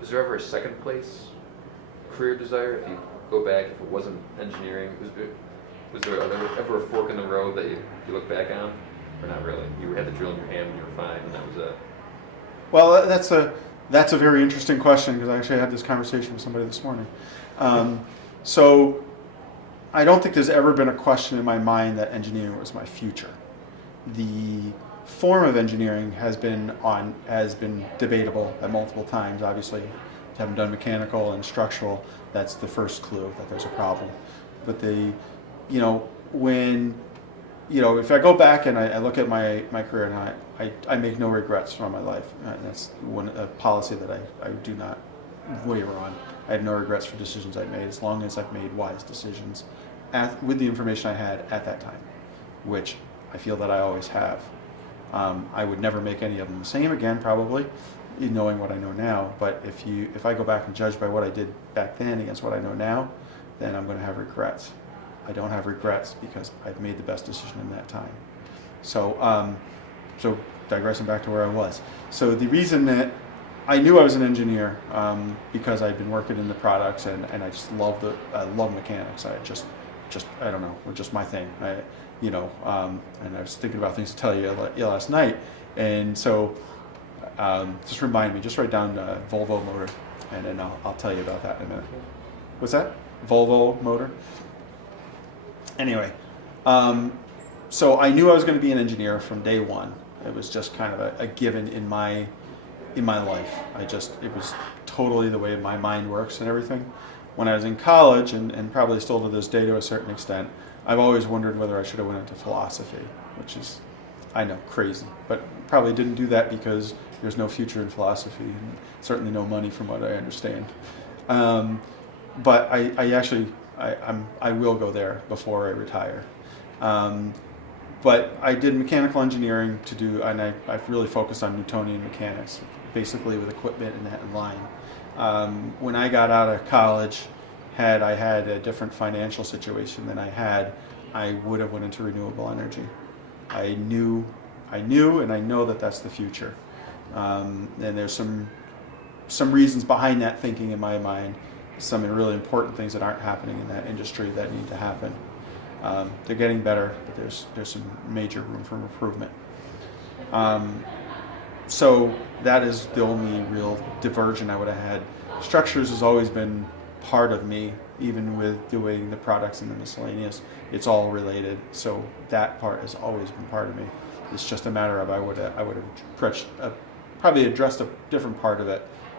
Was there ever a second place career desire? If you go back, if it wasn't engineering, was there ever a fork in the road that you look back on? Or not really? You had the drill in your hand and you were fine, and that was it. Well, that's a very interesting question, because I actually had this conversation with somebody this morning. So I don't think there's ever been a question in my mind that engineering was my future. The form of engineering has been debatable at multiple times. Obviously, having done mechanical and structural, that's the first clue that there's a problem. But if I go back and I look at my career, and I make no regrets from my life. That's a policy that I do not waver on. I have no regrets for decisions I made, as long as I've made wise decisions with the information I had at that time, which I feel that I always have. I would never make any of them the same again, probably, knowing what I know now. But if I go back and judge by what I did back then against what I know now, then I'm going to have regrets. I don't have regrets because I've made the best decision in that time. So digressing back to where I was. So the reason that I knew I was an engineer, because I'd been working in the products, and I just I love mechanics. I don't know, it was just my thing. And I was thinking about things to tell you last night, and so just remind me, just write down Volvo motor, and then I'll tell you about that in a minute. What's that? Volvo motor? Anyway, so I knew I was going to be an engineer from day one. It was just kind of a given in my life. It was totally the way my mind works and everything. When I was in college, and probably still to this day to a certain extent, I've always wondered whether I should have went into philosophy, which is, I know, crazy, but probably didn't do that because there's no future in philosophy, and certainly no money from what I understand. But I will go there before I retire. But I did mechanical engineering and I've really focused on Newtonian mechanics, basically with equipment and that in line. When I got out of college, had I had a different financial situation than I would have went into renewable energy. I knew, and I know that that's the future. And there's some reasons behind that thinking in my mind, some really important things that aren't happening in that industry that need to happen. They're getting better, but there's some major room for improvement. So that is the only real diversion I would have had. Structures has always been part of me, even with doing the products and the miscellaneous. It's all related, so that part has always been part of me. It's just a matter of I would have probably addressed a different part of it